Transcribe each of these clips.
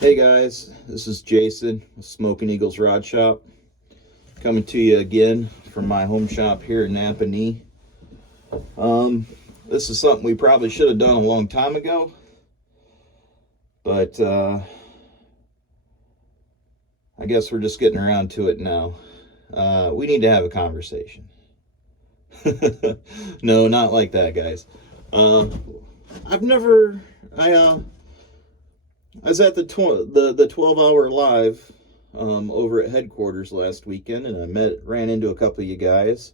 Hey guys, this is Jason with smokineaglesrodshop, coming to you again from my home shop here in Napanee. This is something we probably should have done a long time ago, but I guess we're just getting around to it now. We need to have a conversation. No, not like that, guys. I've never, I was at the 12-hour live over at headquarters last weekend, and ran into a couple of you guys,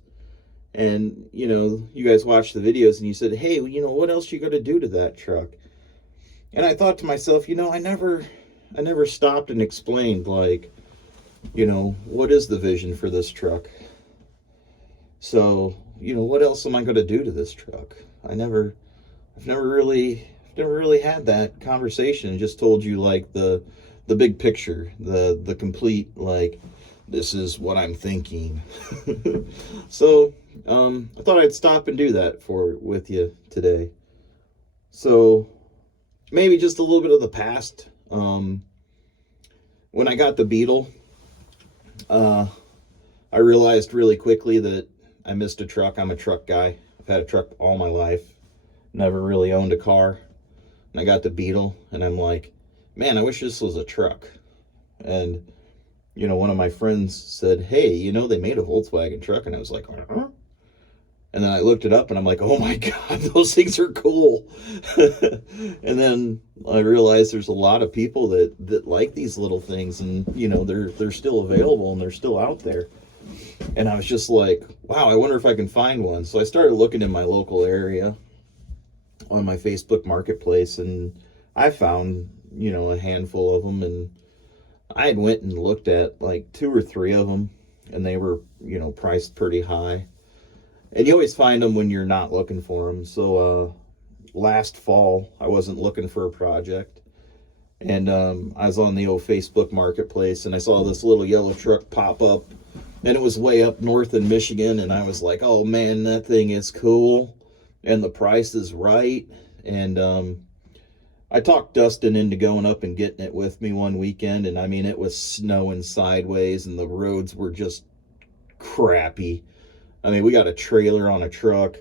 and you guys watched the videos, and you said, "Hey, what else you got to do to that truck?" And I thought to myself, I never stopped and explained, like, what is the vision for this truck? So, what else am I going to do to this truck? I've never really had that conversation. I just told you like the big picture, the complete, like, this is what I'm thinking. So I thought I'd stop and do that with you today. So maybe just a little bit of the past. When I got the Beetle, I realized really quickly that I missed a truck. I'm a truck guy. I've had a truck all my life. Never really owned a car. And I got the Beetle, and I'm like, man, I wish this was a truck. And one of my friends said, hey, they made a Volkswagen truck. And I was like, huh? And then I looked it up, and I'm like, oh my God, those things are cool. And then I realized there's a lot of people that like these little things, and they're still available and they're still out there. And I was just like, wow, I wonder if I can find one. So I started looking in my local area on my Facebook marketplace, and I found a handful of them, and I had went and looked at like 2 or 3 of them, and they were priced pretty high. And you always find them when you're not looking for them. So last fall I wasn't looking for a project, and I was on the old Facebook marketplace, and I saw this little yellow truck pop up, and it was way up north in Michigan, and I was like, oh man, that thing is cool. And the price is right. And I talked Dustin into going up and getting it with me one weekend. And I mean, it was snowing sideways, and the roads were just crappy. I mean, we got a trailer on a truck,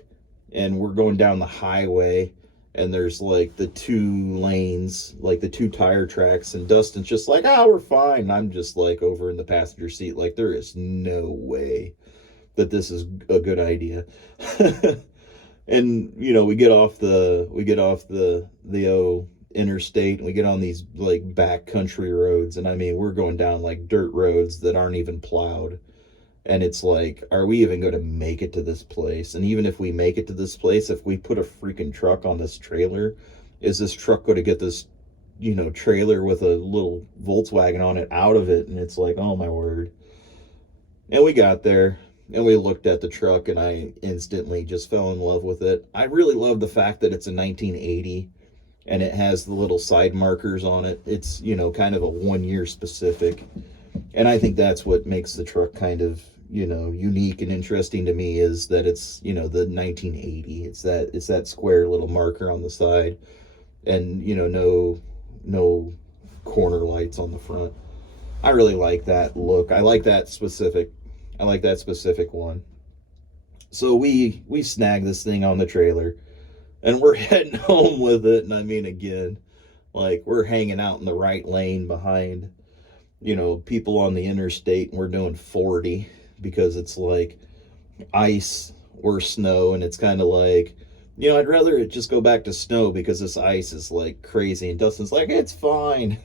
and we're going down the highway, and there's like the 2 lanes, like the 2 tire tracks. And Dustin's just like, we're fine. And I'm just like over in the passenger seat, like, there is no way that this is a good idea. And we get off the interstate, and we get on these like back country roads, and I mean, we're going down like dirt roads that aren't even plowed, and it's like, are we even going to make it to this place? And even if we make it to this place, if we put a freaking truck on this trailer, is this truck going to get this trailer with a little Volkswagen on it out of it? And it's like, oh my word. And we got there, and we looked at the truck, and I instantly just fell in love with it. I really love the fact that it's a 1980, and it has the little side markers on it. It's, kind of a 1-year specific. And I think that's what makes the truck kind of, unique and interesting to me, is that it's, the 1980. It's that square little marker on the side, and, no corner lights on the front. I really like that look. I like that specific one. So we snag this thing on the trailer, and we're heading home with it. And I mean, again, like, we're hanging out in the right lane behind, people on the interstate, and we're doing 40 because it's like ice or snow. And it's kind of like, I'd rather it just go back to snow because this ice is like crazy. And Dustin's like, it's fine.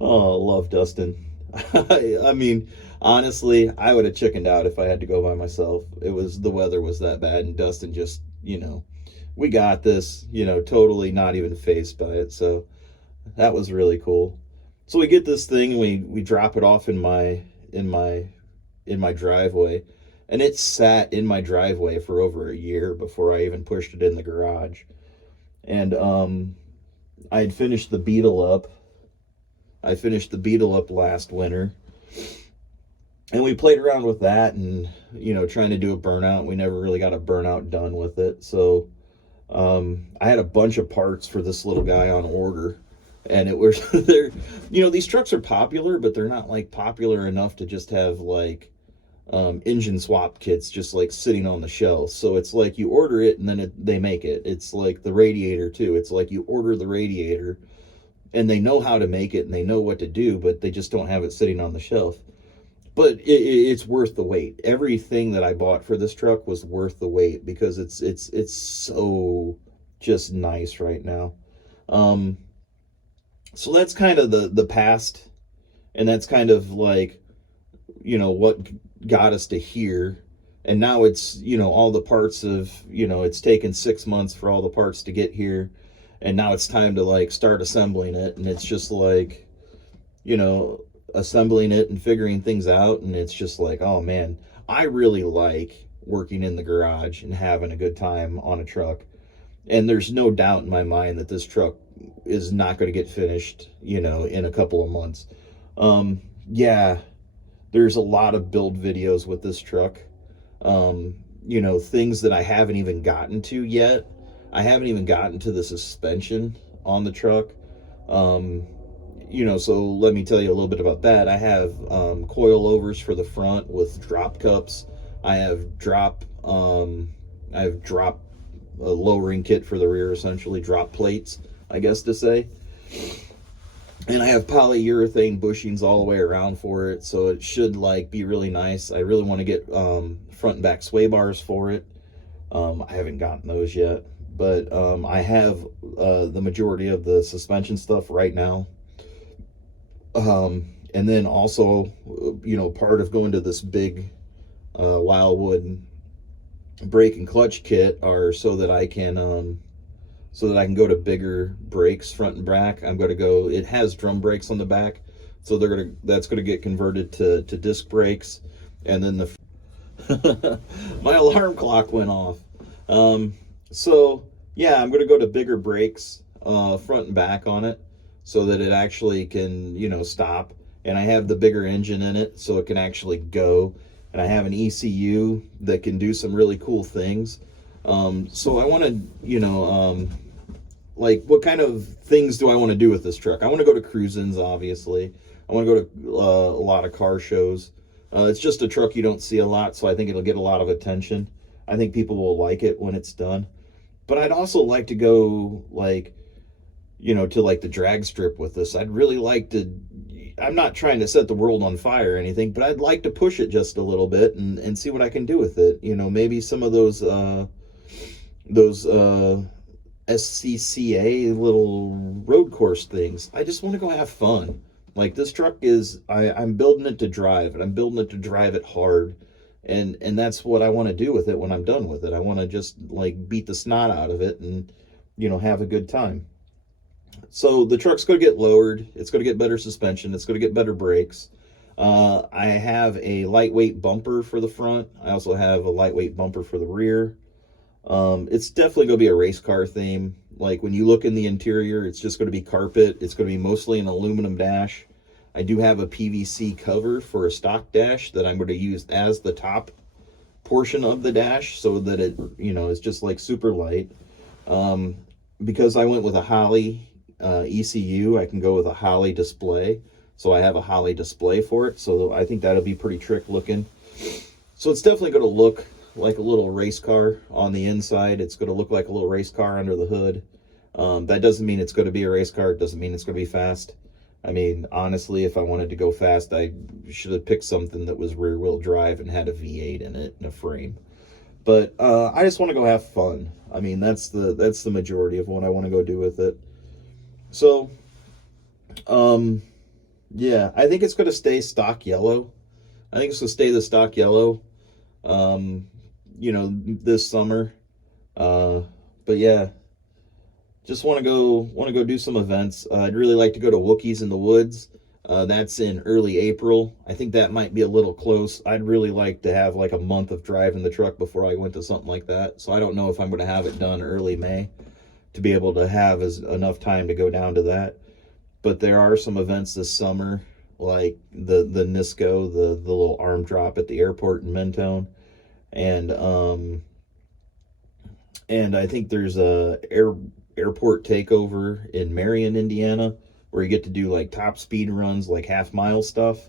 Oh, love Dustin. I mean, honestly, I would have chickened out if I had to go by myself. The weather was that bad, and Dustin just, we got this, totally not even fazed by it. So that was really cool. So we get this thing, and we drop it off in my driveway, and it sat in my driveway for over a year before I even pushed it in the garage. And I had finished the Beetle up. I finished the Beetle up last winter, and we played around with that, and trying to do a burnout. We never really got a burnout done with it. So I had a bunch of parts for this little guy on order, And it was they're, you know, these trucks are popular, but they're not like popular enough to just have like engine swap kits just like sitting on the shelf. So it's like you order it and then they make it. It's like the radiator too. It's like you order the radiator and they know how to make it and they know what to do, but they just don't have it sitting on the shelf. But it's worth the wait. Everything that I bought for this truck was worth the wait because it's so just nice right now. Um, so that's kind of the past, and that's kind of like, you know, what got us to here. And now it's, you know, all the parts of, you know, it's taken 6 months for all the parts to get here, and now it's time to like start assembling it. And it's just like, you know, assembling it and figuring things out. And it's just like, oh man, I really like working in the garage and having a good time on a truck. And there's no doubt in my mind that this truck is not going to get finished, you know, in a couple of months. Yeah, there's a lot of build videos with this truck. You know, things that I haven't even gotten to yet. I haven't even gotten to the suspension on the truck. You know, so let me tell you a little bit about that. I have coilovers for the front with drop cups. I have drop a lowering kit for the rear, essentially drop plates, I guess to say. And I have polyurethane bushings all the way around for it, so it should like be really nice. I really want to get front and back sway bars for it. I haven't gotten those yet, but I have the majority of the suspension stuff right now. And then also, you know, part of going to this big Wildwood brake and clutch kit are so that I can go to bigger brakes front and back. I'm going to go, it has drum brakes on the back, so that's going to get converted to disc brakes. And then my alarm clock went off. So yeah, I'm going to go to bigger brakes front and back on it so that it actually can, you know, stop. And I have the bigger engine in it so it can actually go. And I have an ECU that can do some really cool things. So I want to, you know, like what kind of things do I want to do with this truck? I want to go to cruisins, obviously. I want to go to a lot of car shows. It's just a truck you don't see a lot, so I think it'll get a lot of attention. I think people will like it when it's done. But I'd also like to go, like, you know, to like the drag strip with this. I'd really like to, I'm not trying to set the world on fire or anything, but I'd like to push it just a little bit and see what I can do with it. You know, maybe some of those SCCA little road course things. I just want to go have fun. Like this truck is, I'm building it to drive, and I'm building it to drive it hard. And that's what I want to do with it when I'm done with it. I want to just like beat the snot out of it and, you know, have a good time. So the truck's going to get lowered. It's going to get better suspension. It's going to get better brakes. I have a lightweight bumper for the front. I also have a lightweight bumper for the rear. It's definitely going to be a race car theme. Like when you look in the interior, it's just going to be carpet. It's going to be mostly an aluminum dash. I do have a PVC cover for a stock dash that I'm going to use as the top portion of the dash so that it, you know, is just like super light. Because I went with a Holley ECU, I can go with a Holley display. So I have a Holley display for it. So I think that'll be pretty trick looking. So it's definitely going to look like a little race car on the inside. It's going to look like a little race car under the hood. That doesn't mean it's going to be a race car. It doesn't mean it's going to be fast. I mean, honestly, if I wanted to go fast, I should have picked something that was rear wheel drive and had a V8 in it and a frame. But I just want to go have fun. I mean, that's the majority of what I want to go do with it. So, yeah, I think it's going to stay stock yellow. I think it's going to stay the stock yellow, you know, this summer. But yeah, just want to go do some events. I'd really like to go to Wookiees in the Woods. That's in early April. I think that might be a little close. I'd really like to have like a month of driving the truck before I went to something like that. So I don't know if I'm going to have it done early May to be able to have enough time to go down to that. But there are some events this summer, like the NISCO, the little arm drop at the airport in Mentone, and I think there's a airport takeover in Marion, Indiana. where you get to do like top speed runs, like half-mile stuff.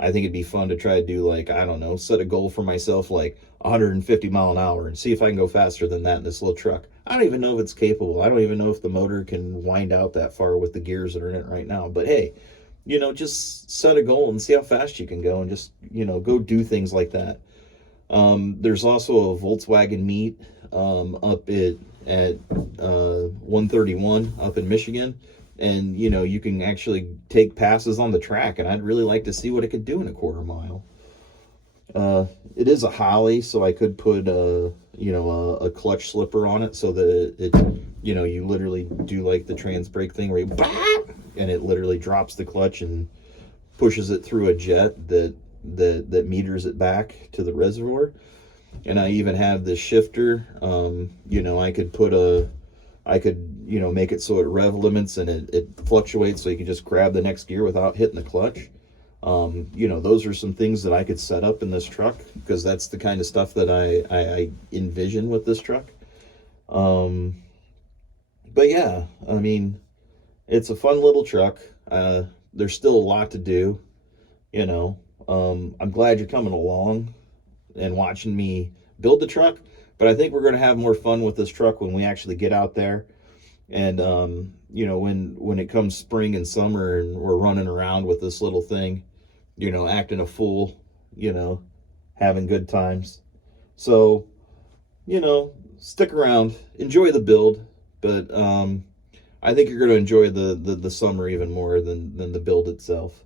I think it'd be fun to try to do, like, I don't know, set a goal for myself like 150 mile an hour and see if I can go faster than that in this little truck. I don't even know if it's capable. I don't even know if the motor can wind out that far with the gears that are in it right now. But hey, you know, just set a goal and see how fast you can go, and just, you know, go do things like that. There's also a Volkswagen meet up at 131 up in Michigan. And, you know, you can actually take passes on the track, and I'd really like to see what it could do in a quarter mile. It is a Holly, so I could put a clutch slipper on it, so that it, you know, you literally do like the trans brake thing where you and it literally drops the clutch and pushes it through a jet that meters it back to the reservoir. And I even have this shifter. You know, I could, you know, make it so it rev limits and it fluctuates, so you can just grab the next gear without hitting the clutch. You know, those are some things that I could set up in this truck, because that's the kind of stuff that I envision with this truck. But yeah, I mean, it's a fun little truck. There's still a lot to do, you know. I'm glad you're coming along and watching me build the truck, but I think we're going to have more fun with this truck when we actually get out there. And, you know, when it comes spring and summer and we're running around with this little thing, you know, acting a fool, you know, having good times. So, you know, stick around, enjoy the build, but I think you're going to enjoy the summer even more than the build itself.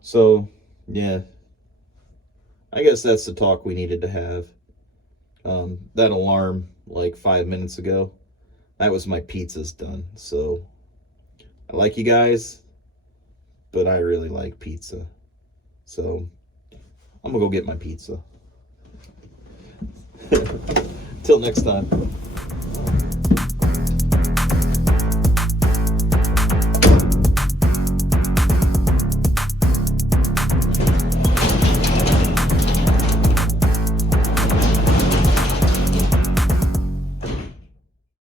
So, yeah, I guess that's the talk we needed to have. That alarm like 5 minutes ago, that was my pizza's done. So I like you guys, but I really like pizza. So I'm gonna go get my pizza. Till next time.